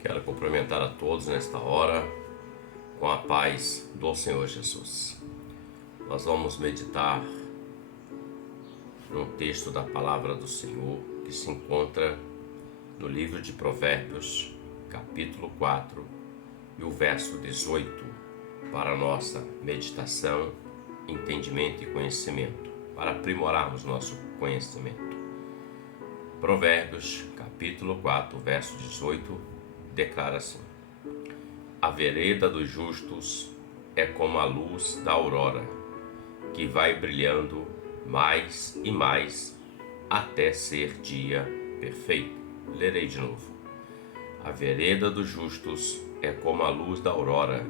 Quero cumprimentar a todos nesta hora com a paz do Senhor Jesus. Nós vamos meditar no texto da palavra do Senhor que se encontra no livro de Provérbios, capítulo 4, e o verso 18, para a nossa meditação, entendimento e conhecimento, para aprimorarmos nosso conhecimento. Provérbios, capítulo 4, verso 18, declara assim: A vereda dos justos é como a luz da aurora, que vai brilhando mais e mais até ser dia perfeito. Lerei de novo. A vereda dos justos é como a luz da aurora,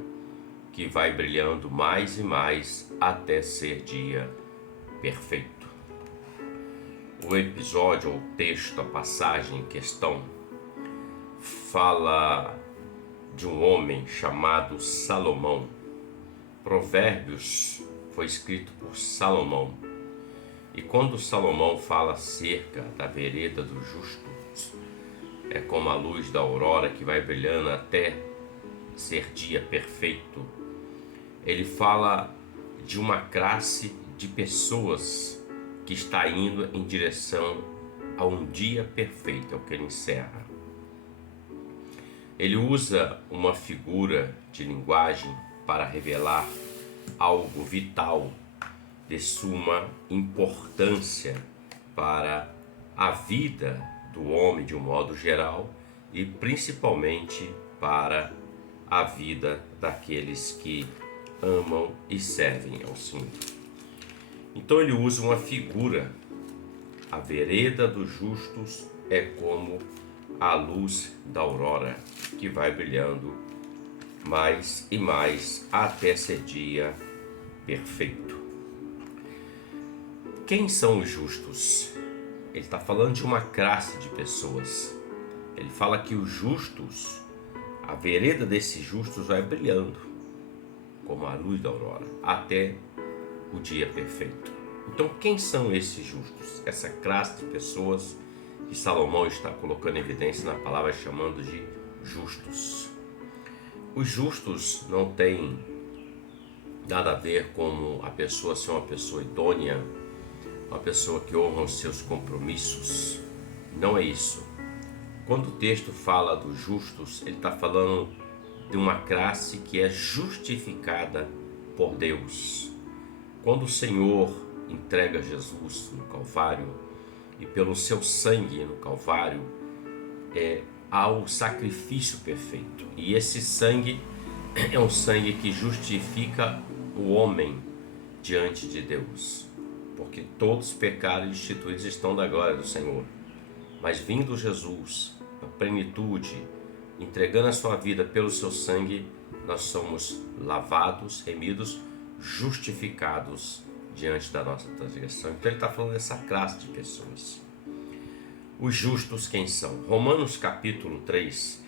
que vai brilhando mais e mais até ser dia perfeito. O episódio, ou texto, a passagem em questão, fala de um homem chamado Salomão. Provérbios foi escrito por Salomão. E quando Salomão fala acerca da vereda dos justos, é como a luz da aurora que vai brilhando até ser dia perfeito. Ele fala de uma classe de pessoas que está indo em direção a um dia perfeito, é o que ele encerra. Ele usa uma figura de linguagem para revelar algo vital de suma importância para a vida do homem de um modo geral e principalmente para a vida daqueles que amam e servem ao Senhor. Então ele usa uma figura. A vereda dos justos é como a luz da aurora, que vai brilhando mais e mais até ser dia perfeito. Quem são os justos? Ele está falando de uma classe de pessoas. Ele fala que os justos, a vereda desses justos vai brilhando como a luz da aurora até o dia perfeito. Então, quem são esses justos? Essa classe de pessoas que Salomão está colocando em evidência na palavra, chamando de justos. Os justos não têm nada a ver com a pessoa ser uma pessoa idônea, uma pessoa que honra os seus compromissos. Não é isso. Quando o texto fala dos justos, ele está falando de uma classe que é justificada por Deus. Quando o Senhor entrega Jesus no Calvário, e pelo seu sangue no Calvário, há o sacrifício perfeito. E esse sangue é um sangue que justifica o homem diante de Deus. Porque todos pecaram e destituídos estão da glória do Senhor. Mas vindo Jesus, na plenitude, entregando a sua vida pelo seu sangue, nós somos lavados, remidos, justificados diante da nossa transgressão. Então ele está falando dessa classe de pessoas. Os justos quem são? Romanos capítulo 3,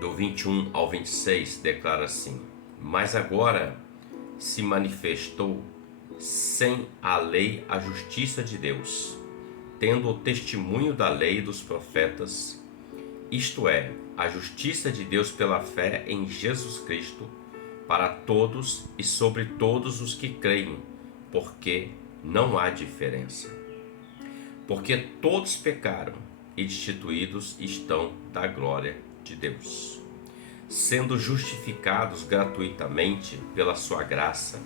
do 21 ao 26, declara assim: Mas agora se manifestou sem a lei a justiça de Deus, tendo o testemunho da lei e dos profetas, isto é, a justiça de Deus pela fé em Jesus Cristo, para todos e sobre todos os que creem, porque não há diferença. Porque todos pecaram e destituídos estão da glória de Deus, sendo justificados gratuitamente pela sua graça,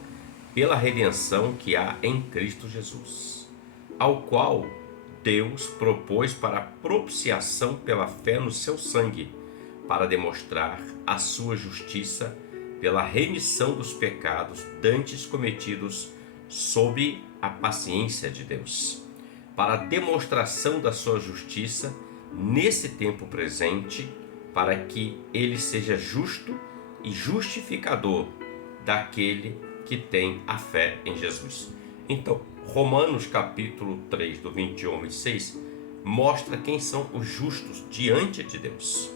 pela redenção que há em Cristo Jesus, ao qual Deus propôs para propiciação pela fé no seu sangue, para demonstrar a sua justiça pela remissão dos pecados dantes cometidos sob a paciência de Deus, para a demonstração da sua justiça nesse tempo presente, para que ele seja justo e justificador daquele que tem a fé em Jesus. Então, Romanos capítulo 3, do 21 ao 26, mostra quem são os justos diante de Deus.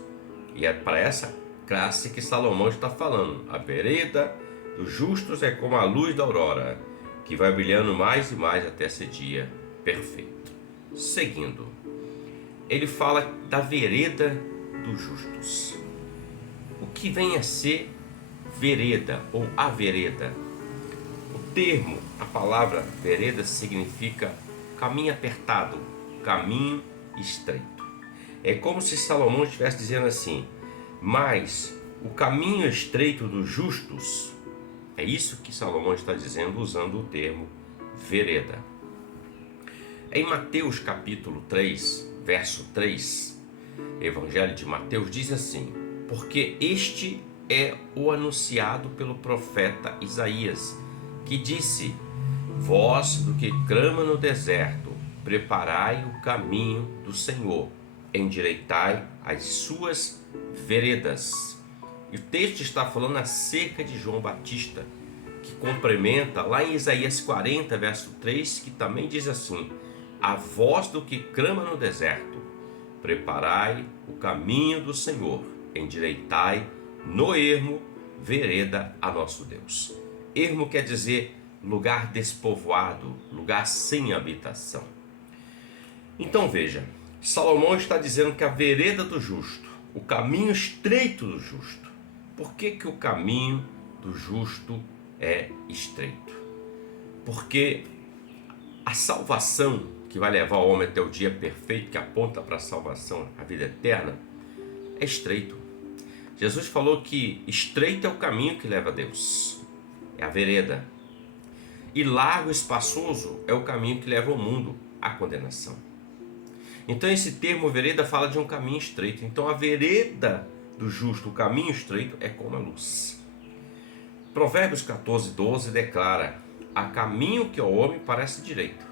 E é para essa classe que Salomão está falando. A vereda dos justos é como a luz da aurora, que vai brilhando mais e mais até esse dia perfeito. Seguindo, ele fala da vereda dos justos. O que vem a ser vereda ou a vereda? O termo, a palavra vereda significa caminho apertado, caminho estreito. É como se Salomão estivesse dizendo assim: mas o caminho estreito dos justos, é isso que Salomão está dizendo usando o termo vereda. Em Mateus capítulo 3, verso 3, Evangelho de Mateus diz assim: porque este é o anunciado pelo profeta Isaías, que disse: voz do que clama no deserto, preparai o caminho do Senhor, endireitai as suas veredas. E o texto está falando acerca de João Batista, que complementa lá em Isaías 40, verso 3, que também diz assim: a voz do que clama no deserto, preparai o caminho do Senhor, endireitai no ermo vereda a nosso Deus. Ermo quer dizer lugar despovoado, lugar sem habitação. Então veja, Salomão está dizendo que a vereda do justo, o caminho estreito do justo. Por que o caminho do justo é estreito? Porque a salvação que vai levar o homem até o dia perfeito, que aponta para a salvação, a vida eterna, é estreito. Jesus falou que estreito é o caminho que leva a Deus, é a vereda. E largo e espaçoso é o caminho que leva ao mundo, à condenação. Então esse termo vereda fala de um caminho estreito. Então a vereda do justo, o caminho estreito, é como a luz. Provérbios 14, 12 declara: há caminho que ao homem parece direito,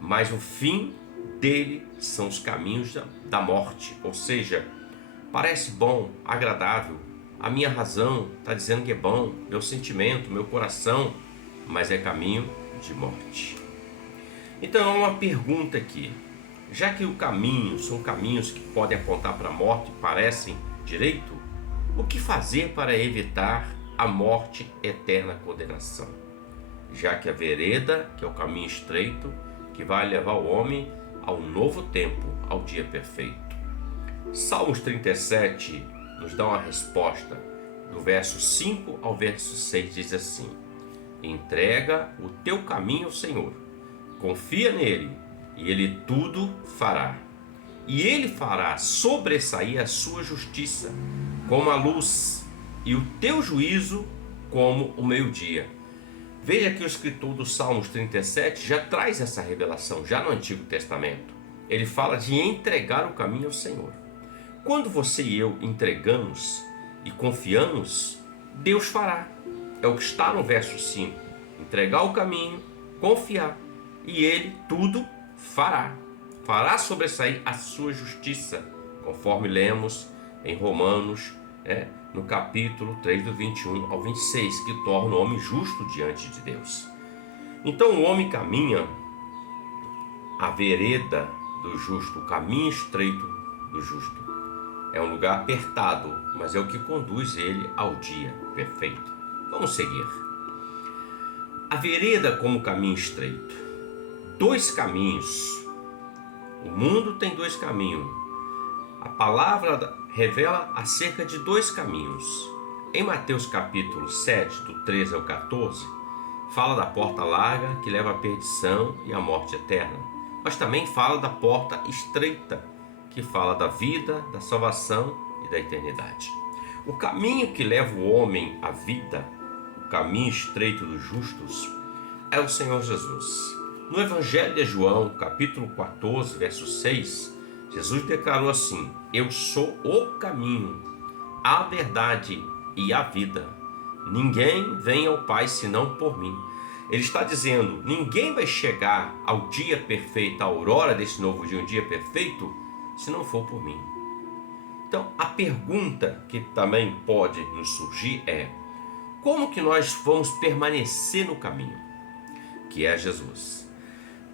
mas o fim dele são os caminhos da morte. Ou seja, parece bom, agradável, a minha razão está dizendo que é bom, meu sentimento, meu coração, mas é caminho de morte. Então há uma pergunta aqui: já que o caminho são caminhos que podem apontar para a morte e parecem direito, o que fazer para evitar a morte eterna, a condenação? Já que a vereda, que é o caminho estreito, que vai levar o homem ao novo tempo, ao dia perfeito. Salmos 37 nos dá uma resposta, do verso 5 ao verso 6 diz assim: entrega o teu caminho ao Senhor, confia nele, e ele tudo fará. E ele fará sobressair a sua justiça como a luz, e o teu juízo como o meio-dia. Veja que o escritor do Salmos 37 já traz essa revelação, já no Antigo Testamento. Ele fala de entregar o caminho ao Senhor. Quando você e eu entregamos e confiamos, Deus fará. É o que está no verso 5. Entregar o caminho, confiar, e Ele tudo fará. Fará sobressair a sua justiça, conforme lemos em Romanos, no capítulo 3, do 21 ao 26, que torna o homem justo diante de Deus. Então o homem caminha a vereda do justo, o caminho estreito do justo. É um lugar apertado, mas é o que conduz ele ao dia perfeito. Vamos seguir. A vereda como caminho estreito. Dois caminhos. O mundo tem dois caminhos. A palavra revela acerca de dois caminhos. Em Mateus capítulo 7, do 13 ao 14, fala da porta larga que leva à perdição e à morte eterna. Mas também fala da porta estreita, que fala da vida, da salvação e da eternidade. O caminho que leva o homem à vida, o caminho estreito dos justos, é o Senhor Jesus. No Evangelho de João, capítulo 14, verso 6, Jesus declarou assim: eu sou o caminho, a verdade e a vida. Ninguém vem ao Pai senão por mim. Ele está dizendo: ninguém vai chegar ao dia perfeito, à aurora desse novo dia, um dia perfeito, se não for por mim. Então, a pergunta que também pode nos surgir é: como que nós vamos permanecer no caminho, que é Jesus?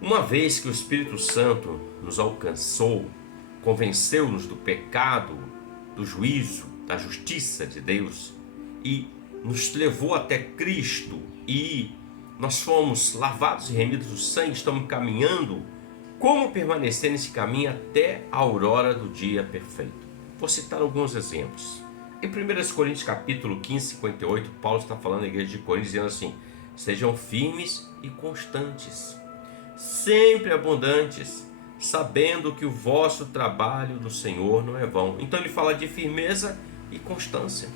Uma vez que o Espírito Santo nos alcançou, convenceu-nos do pecado, do juízo, da justiça de Deus e nos levou até Cristo, e nós fomos lavados e remidos do sangue, estamos caminhando. Como permanecer nesse caminho até a aurora do dia perfeito? Vou citar alguns exemplos. Em 1 Coríntios capítulo 15, 58, Paulo está falando à igreja de Corinto, dizendo assim: sejam firmes e constantes, sempre abundantes, sabendo que o vosso trabalho no Senhor não é vão. Então ele fala de firmeza e constância,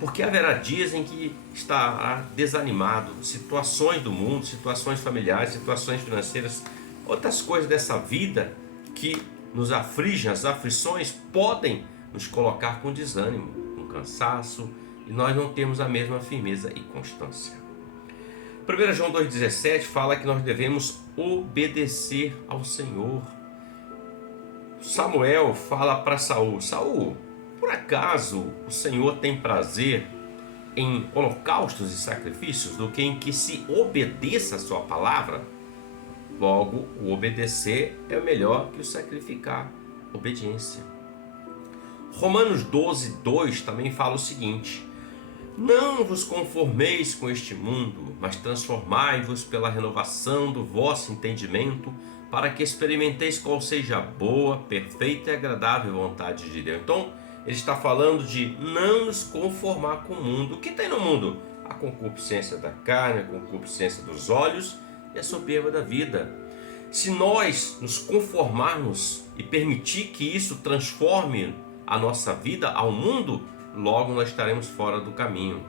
porque haverá dias em que estará desanimado, situações do mundo, situações familiares, situações financeiras, outras coisas dessa vida que nos afligem. As aflições podem nos colocar com desânimo, com cansaço, e nós não temos a mesma firmeza e constância. 1 João 2,17 fala que nós devemos obedecer ao Senhor. Samuel fala para Saul: Saul, por acaso o Senhor tem prazer em holocaustos e sacrifícios do que em que se obedeça a sua palavra? Logo, o obedecer é melhor que o sacrificar. Obediência. Romanos 12, 2 também fala o seguinte: não vos conformeis com este mundo, mas transformai-vos pela renovação do vosso entendimento, para que experimenteis qual seja a boa, perfeita e agradável vontade de Deus. Então, ele está falando de não nos conformar com o mundo. O que tem no mundo? A concupiscência da carne, a concupiscência dos olhos e a soberba da vida. Se nós nos conformarmos e permitir que isso transforme a nossa vida ao mundo, logo nós estaremos fora do caminho.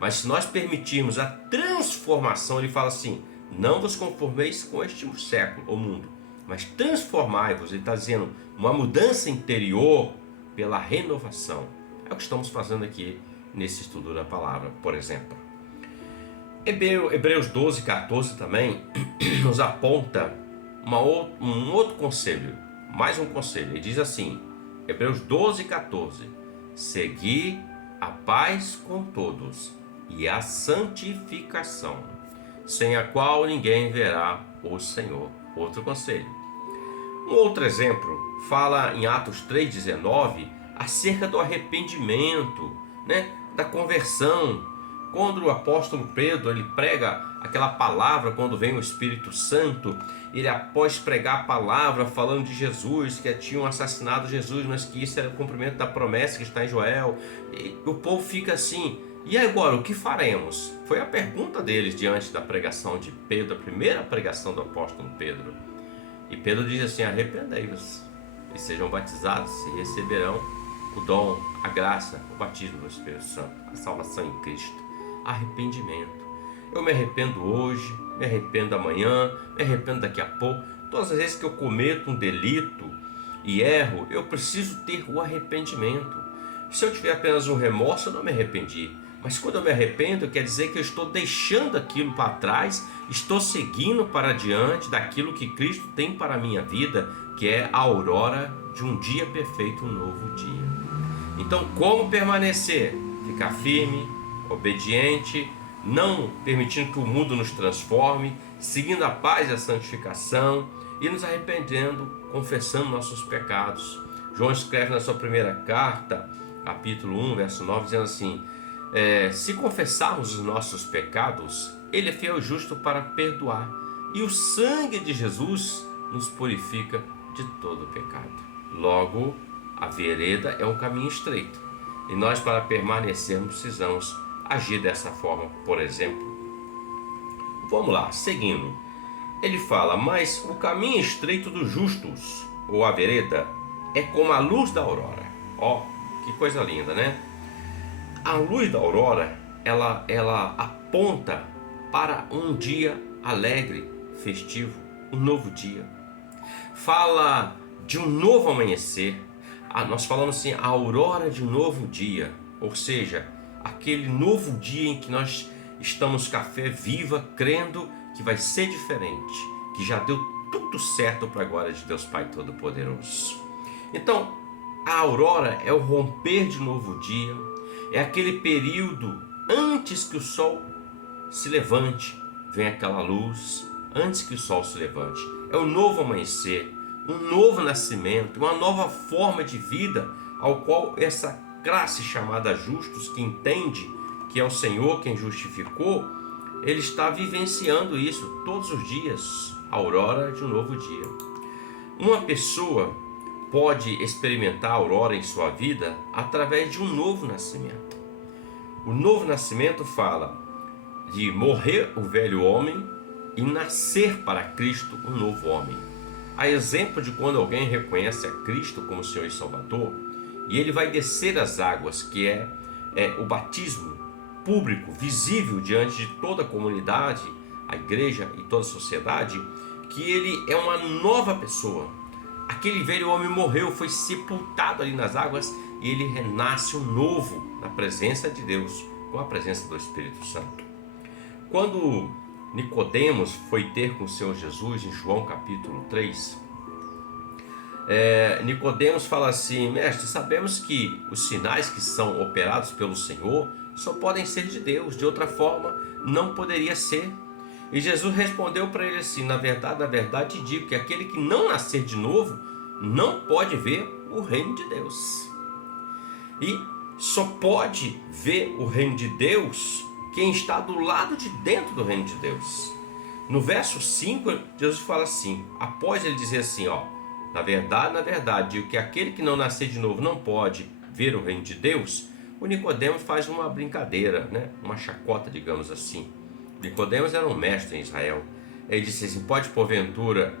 Mas se nós permitirmos a transformação, ele fala assim: não vos conformeis com este século ou mundo, mas transformai-vos. Ele está dizendo uma mudança interior pela renovação. É o que estamos fazendo aqui nesse estudo da palavra, por exemplo. Hebreus 12, 14 também nos aponta um outro conselho, mais um conselho. Ele diz assim, Hebreus 12, 14: segui a paz com todos e a santificação, sem a qual ninguém verá o Senhor. Outro conselho. Um outro exemplo fala em Atos 3,19 acerca do arrependimento, da conversão. Quando o apóstolo Pedro ele prega aquela palavra, quando vem o Espírito Santo, ele, após pregar a palavra falando de Jesus, que tinham assassinado Jesus, mas que isso era o cumprimento da promessa que está em Joel, e o povo fica assim: e agora, o que faremos? Foi a pergunta deles diante da pregação de Pedro, a primeira pregação do apóstolo Pedro. E Pedro diz assim: arrependei-vos e sejam batizados e receberão o dom, a graça, o batismo do Espírito Santo, a salvação em Cristo. Arrependimento. Eu me arrependo hoje, me arrependo amanhã, me arrependo daqui a pouco. Todas as vezes que eu cometo um delito e erro, eu preciso ter o arrependimento. Se eu tiver apenas um remorso, eu não me arrependi. Mas quando eu me arrependo, quer dizer que eu estou deixando aquilo para trás, estou seguindo para diante daquilo que Cristo tem para a minha vida, que é a aurora de um dia perfeito, um novo dia. Então, como permanecer? Ficar firme, obediente, não permitindo que o mundo nos transforme, seguindo a paz e a santificação e nos arrependendo, confessando nossos pecados. João escreve na sua primeira carta, capítulo 1, verso 9, dizendo assim: se confessarmos os nossos pecados, Ele é fiel e justo para perdoar, e o sangue de Jesus nos purifica de todo pecado. Logo, a vereda é um caminho estreito, e nós, para permanecermos, precisamos agir dessa forma. Por exemplo, vamos lá, seguindo, ele fala: mas o caminho estreito dos justos, ou a vereda, é como a luz da aurora. Ó, que coisa linda, né? A luz da aurora, ela aponta para um dia alegre, festivo, um novo dia. Fala de um novo amanhecer. Nós falamos assim, a aurora de um novo dia, ou seja, aquele novo dia em que nós estamos com a fé viva, crendo que vai ser diferente, que já deu tudo certo para a glória de Deus Pai Todo-Poderoso. Então, a aurora é o romper de um novo dia, é aquele período antes que o sol se levante, vem aquela luz, antes que o sol se levante. É um novo amanhecer, um novo nascimento, uma nova forma de vida, ao qual essa classe chamada justos, que entende que é o Senhor quem justificou, ele está vivenciando isso todos os dias, a aurora de um novo dia. Uma pessoa pode experimentar a aurora em sua vida através de um novo nascimento. O novo nascimento fala de morrer o velho homem e nascer para Cristo um novo homem. A exemplo de quando alguém reconhece a Cristo como Senhor e Salvador, e ele vai descer as águas, que é o batismo público, visível diante de toda a comunidade, a igreja e toda a sociedade, que ele é uma nova pessoa. Aquele velho homem morreu, foi sepultado ali nas águas, e ele renasce um novo na presença de Deus, com a presença do Espírito Santo. Quando Nicodemos foi ter com o Senhor Jesus em João capítulo 3, Nicodemos fala assim: mestre, sabemos que os sinais que são operados pelo Senhor só podem ser de Deus, de outra forma não poderia ser. E Jesus respondeu para ele assim: na verdade te digo que aquele que não nascer de novo não pode ver o reino de Deus. E só pode ver o reino de Deus quem está do lado de dentro do reino de Deus. No verso 5, Jesus fala assim, após ele dizer assim, na verdade, digo que aquele que não nascer de novo não pode ver o reino de Deus. O Nicodemos faz uma brincadeira, né? Uma chacota, digamos assim. Nicodemos era um mestre em Israel. Ele disse assim: pode porventura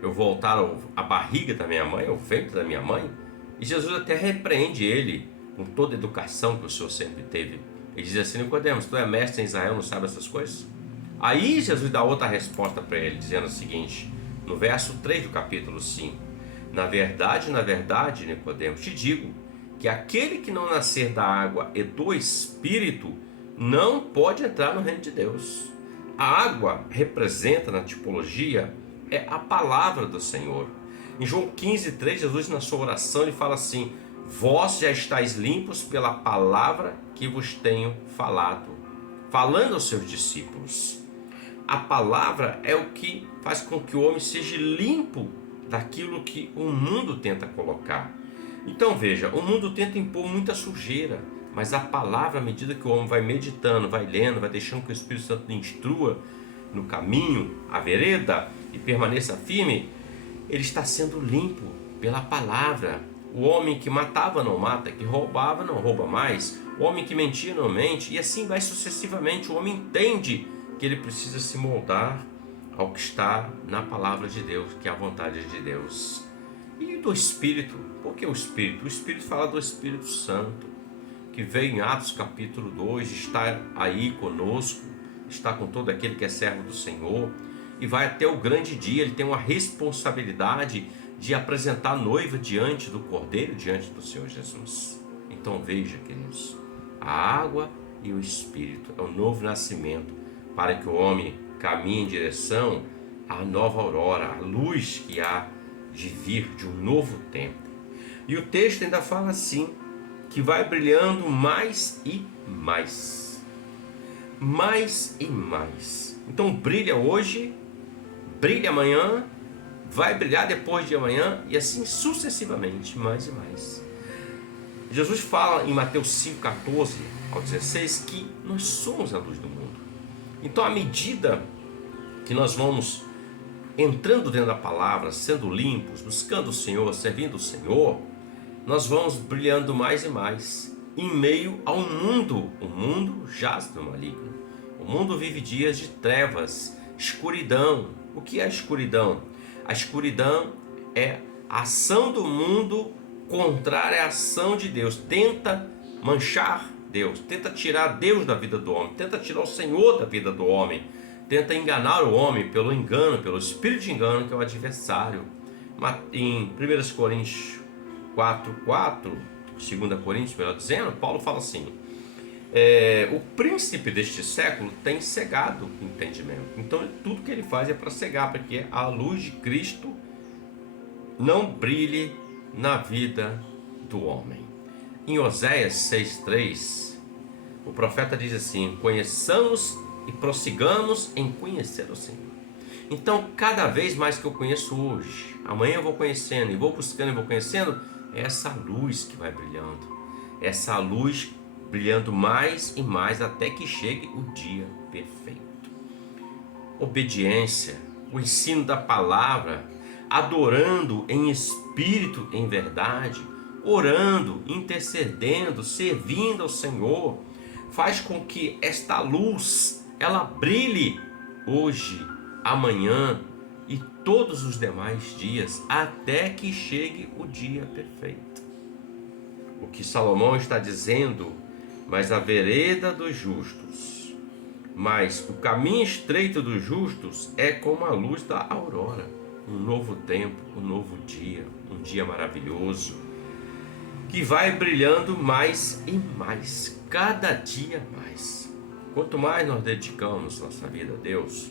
eu voltar à barriga da minha mãe, ao ventre da minha mãe? E Jesus até repreende ele com toda a educação que o Senhor sempre teve. Ele diz assim: Nicodemos, tu é mestre em Israel, não sabe essas coisas? Aí Jesus dá outra resposta para ele, dizendo o seguinte, no verso 3 do capítulo 5: na verdade, Nicodemos, te digo que aquele que não nascer da água e do Espírito não pode entrar no reino de Deus. A água representa, na tipologia, a palavra do Senhor. Em João 15:3, Jesus, na sua oração, ele fala assim: vós já estáis limpos pela palavra que vos tenho falado, falando aos seus discípulos. A palavra é o que faz com que o homem seja limpo daquilo que o mundo tenta colocar. Então veja, o mundo tenta impor muita sujeira, mas a palavra, à medida que o homem vai meditando, vai lendo, vai deixando que o Espírito Santo lhe instrua no caminho, a vereda, e permaneça firme, ele está sendo limpo pela palavra. O homem que matava não mata, que roubava não rouba mais, o homem que mentia não mente, e assim vai sucessivamente. O homem entende que ele precisa se moldar ao que está na palavra de Deus, que é a vontade de Deus. E do Espírito, por que o Espírito? O Espírito fala do Espírito Santo, que veio em Atos capítulo 2, está aí conosco, está com todo aquele que é servo do Senhor, e vai até o grande dia. Ele tem uma responsabilidade de apresentar a noiva diante do Cordeiro, diante do Senhor Jesus. Então veja, queridos, a água e o Espírito é o novo nascimento, para que o homem caminhe em direção à nova aurora, à luz que há de vir de um novo tempo. E o texto ainda fala assim, que vai brilhando mais e mais. Mais e mais. Então brilha hoje, brilha amanhã, vai brilhar depois de amanhã, e assim sucessivamente, mais e mais. Jesus fala em Mateus 5:14 ao 16 que nós somos a luz do mundo. Então, à medida que nós vamos entrando dentro da palavra, sendo limpos, buscando o Senhor, servindo o Senhor, nós vamos brilhando mais e mais em meio ao mundo. O mundo jaz no maligno. O mundo vive dias de trevas, escuridão. O que é a escuridão? A escuridão é a ação do mundo contrária à ação de Deus. Tenta manchar Deus, tenta tirar Deus da vida do homem, tenta tirar o Senhor da vida do homem, tenta enganar o homem pelo engano, pelo espírito de engano, que é o adversário. Em 1 Coríntios 4:4, 2 Coríntios, melhor dizendo, Paulo fala assim: o príncipe deste século tem cegado o entendimento. Então tudo que ele faz é para cegar, para que a luz de Cristo não brilhe na vida do homem. Em Oséias 6:3, o profeta diz assim: conheçamos e prossigamos em conhecer o Senhor. Então, cada vez mais que eu conheço hoje, amanhã eu vou conhecendo, e vou buscando e vou conhecendo, é essa luz que vai brilhando, essa luz brilhando mais e mais até que chegue o dia perfeito. Obediência, o ensino da palavra, adorando em espírito, em verdade, orando, intercedendo, servindo ao Senhor, faz com que esta luz ela brilhe hoje, amanhã e todos os demais dias, até que chegue o dia perfeito. O que Salomão está dizendo: mas a vereda dos justos, mas o caminho estreito dos justos é como a luz da aurora. Um novo tempo, um novo dia, um dia maravilhoso, que vai brilhando mais e mais, cada dia mais. Quanto mais nós dedicamos nossa vida a Deus,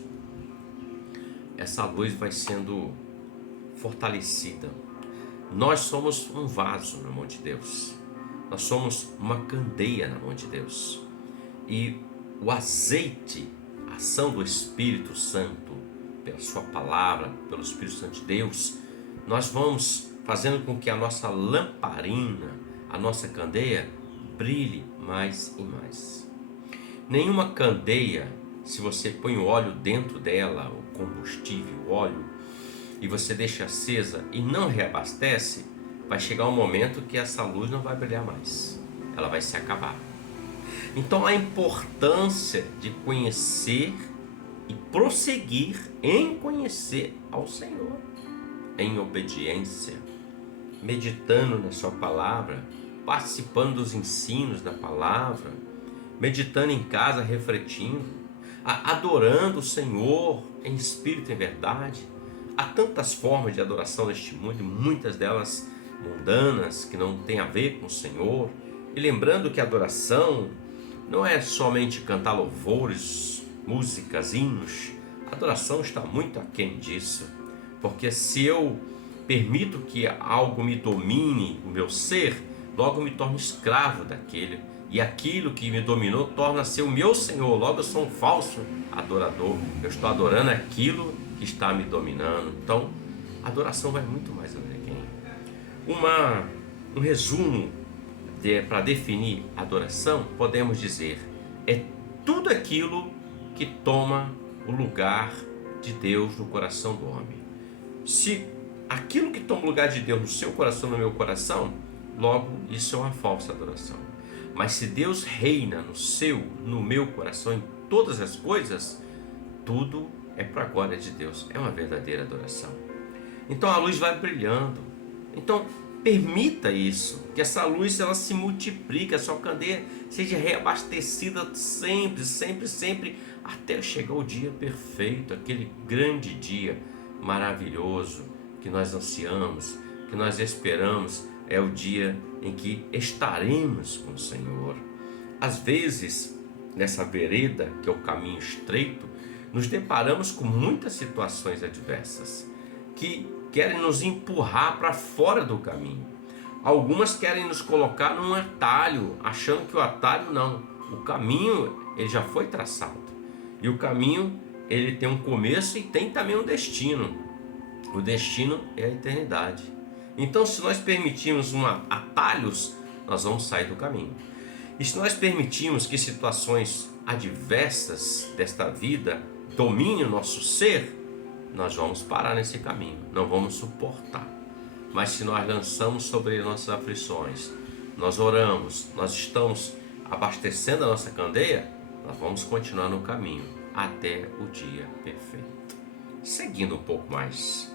essa luz vai sendo fortalecida. Nós somos um vaso na mão de Deus. Nós somos uma candeia na mão de Deus. E o azeite, a ação do Espírito Santo, pela sua palavra, pelo Espírito Santo de Deus, nós vamos fazendo com que a nossa lamparina, a nossa candeia, brilhe mais e mais. Nenhuma candeia, se você põe o óleo dentro dela, o combustível, o óleo, e você deixa acesa e não reabastece, vai chegar um momento que essa luz não vai brilhar mais, ela vai se acabar. Então a importância de conhecer e prosseguir em conhecer ao Senhor, em obediência, meditando na sua palavra, participando dos ensinos da palavra, meditando em casa, refletindo, adorando o Senhor em espírito e em verdade. Há tantas formas de adoração neste mundo, muitas delas mundanas, que não têm a ver com o Senhor. E lembrando que a adoração não é somente cantar louvores, músicas, hinos. A adoração está muito aquém disso, porque se eu permito que algo me domine o meu ser, logo me torno escravo daquele, e aquilo que me dominou torna-se o meu Senhor. Logo eu sou um falso adorador, eu estou adorando aquilo que está me dominando. Então a adoração vai muito mais além. Um resumo para definir adoração, podemos dizer, é tudo aquilo que toma o lugar de Deus no coração do homem. Se aquilo que toma o lugar de Deus no seu coração, no meu coração, logo isso é uma falsa adoração. Mas se Deus reina no meu coração, em todas as coisas, tudo é para a glória de Deus, é uma verdadeira adoração. Então a luz vai brilhando. Então permita isso, que essa luz ela se multiplique, a sua candeia seja reabastecida sempre, sempre, sempre, até chegar o dia perfeito, aquele grande dia maravilhoso que nós ansiamos, que nós esperamos. É o dia em que estaremos com o Senhor. Às vezes, nessa vereda, que é o caminho estreito, nos deparamos com muitas situações adversas que querem nos empurrar para fora do caminho. Algumas querem nos colocar num atalho, achando que o atalho não. O caminho ele já foi traçado. E o caminho ele tem um começo e tem também um destino. O destino é a eternidade. Então, se nós permitirmos atalhos, nós vamos sair do caminho. E se nós permitirmos que situações adversas desta vida dominem o nosso ser, nós vamos parar nesse caminho, não vamos suportar. Mas se nós lançamos sobre nossas aflições, nós oramos, nós estamos abastecendo a nossa candeia, nós vamos continuar no caminho até o dia perfeito. Seguindo um pouco mais.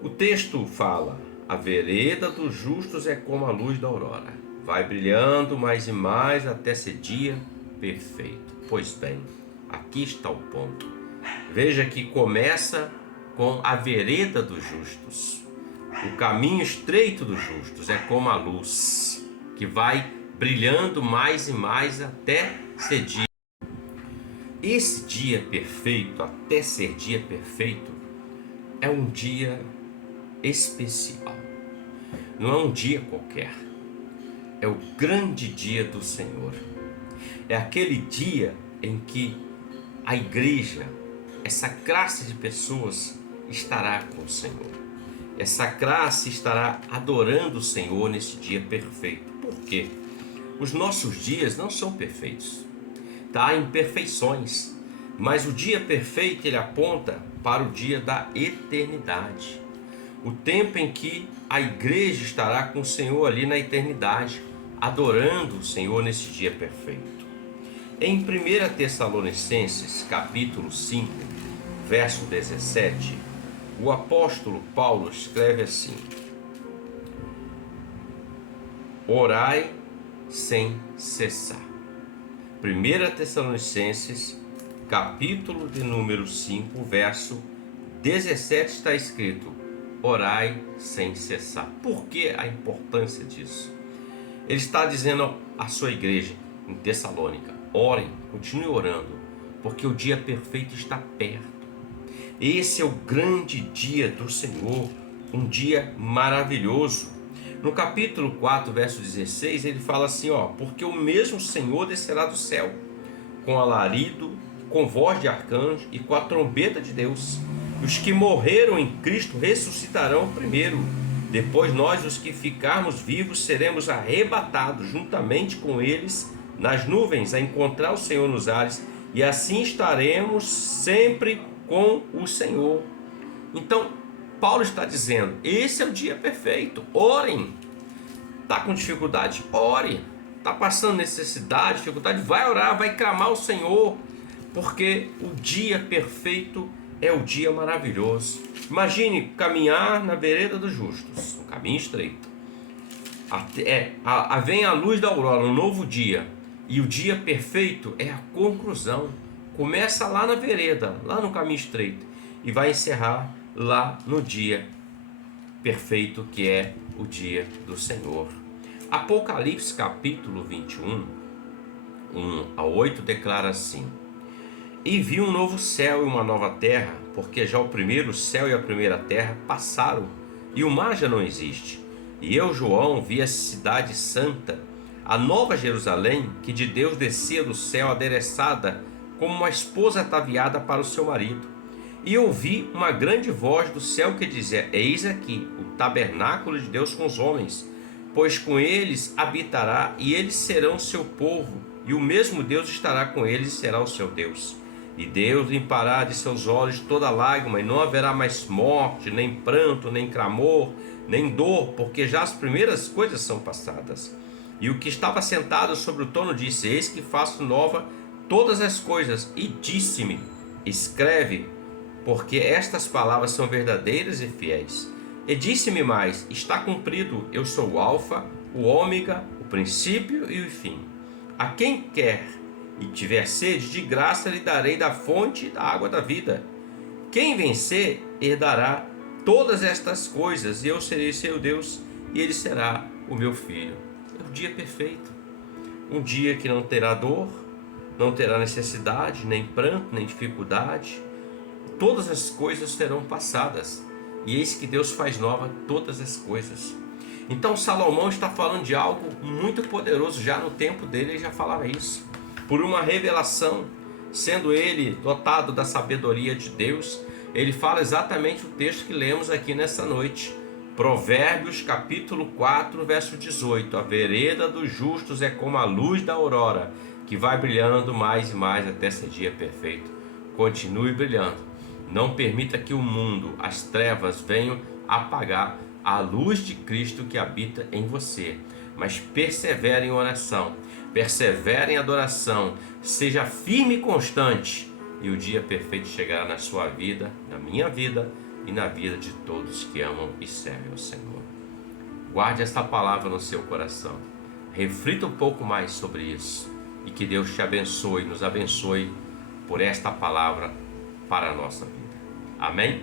O texto fala: a vereda dos justos é como a luz da aurora, vai brilhando mais e mais até ser dia perfeito. Pois bem, aqui está o ponto. Veja que começa com a vereda dos justos. O caminho estreito dos justos é como a luz, que vai brilhando mais e mais até ser dia. Esse dia perfeito, até ser dia perfeito, é um dia especial. Não é um dia qualquer. É o grande dia do Senhor. É aquele dia em que a igreja, essa classe de pessoas, estará com o Senhor. Essa classe estará adorando o Senhor nesse dia perfeito. Por quê? Os nossos dias não são perfeitos. Há imperfeições. Mas o dia perfeito ele aponta para o dia da eternidade. o tempo em que a igreja estará com o Senhor ali na eternidade, adorando o Senhor nesse dia perfeito. Em 1 Tessalonicenses, capítulo 5, verso 17, o apóstolo Paulo escreve assim: orai sem cessar. 1 Tessalonicenses, capítulo de número 5, verso 17 está escrito: orai sem cessar. Por que a importância disso? Ele está dizendo à sua igreja em Tessalônica: orem, continue orando, porque o dia perfeito está perto. Esse é o grande dia do Senhor, um dia maravilhoso. No capítulo 4, verso 16, ele fala assim, porque o mesmo Senhor descerá do céu, com alarido, com voz de arcanjo e com a trombeta de Deus. Os que morreram em Cristo ressuscitarão primeiro. Depois nós, os que ficarmos vivos, seremos arrebatados juntamente com eles nas nuvens, a encontrar o Senhor nos ares, e assim estaremos sempre com o Senhor. Então, Paulo está dizendo, esse é o dia perfeito, orem. Está com dificuldade? Ore. Está passando necessidade, dificuldade? Vai orar, vai clamar ao Senhor, porque o dia perfeito é o dia maravilhoso. Imagine caminhar na vereda dos justos, um caminho estreito. Vem a luz da aurora, um novo dia, e o dia perfeito é a conclusão. Começa lá na vereda, lá no caminho estreito, e vai encerrar lá no dia perfeito, que é o dia do Senhor. Apocalipse capítulo 21, 1 a 8 declara assim: e vi um novo céu e uma nova terra, porque já o primeiro céu e a primeira terra passaram, e o mar já não existe. E eu, João, vi a cidade santa, a nova Jerusalém, que de Deus descia do céu, adereçada como uma esposa ataviada para o seu marido. E ouvi uma grande voz do céu que dizia: eis aqui o tabernáculo de Deus com os homens, pois com eles habitará, e eles serão seu povo, e o mesmo Deus estará com eles e será o seu Deus. E Deus limpará de seus olhos toda lágrima, e não haverá mais morte, nem pranto, nem clamor, nem dor, porque já as primeiras coisas são passadas. E o que estava sentado sobre o trono disse: eis que faço nova todas as coisas. E disse-me: escreve, porque estas palavras são verdadeiras e fiéis. E disse-me mais: está cumprido, eu sou o Alfa, o Ômega, o princípio e o fim. A quem quer e tiver sede, de graça lhe darei da fonte da água da vida. Quem vencer herdará todas estas coisas, e eu serei seu Deus, e ele será o meu filho. É o dia perfeito, um dia que não terá dor, não terá necessidade, nem pranto, nem dificuldade. Todas as coisas serão passadas, e eis que Deus faz nova todas as coisas. Então Salomão está falando de algo muito poderoso. Já no tempo dele ele já falava isso, por uma revelação, sendo ele dotado da sabedoria de Deus. Ele fala exatamente o texto que lemos aqui nessa noite, Provérbios capítulo 4, verso 18: a vereda dos justos é como a luz da aurora, que vai brilhando mais e mais até esse dia perfeito. Continue brilhando, não permita que o mundo, as trevas venham apagar a luz de Cristo que habita em você, mas persevere em oração, persevere em adoração, seja firme e constante, e o dia perfeito chegará na sua vida, na minha vida e na vida de todos que amam e servem ao Senhor. Guarde esta palavra no seu coração, reflita um pouco mais sobre isso, e que Deus te abençoe, nos abençoe por esta palavra para a nossa vida. Amém?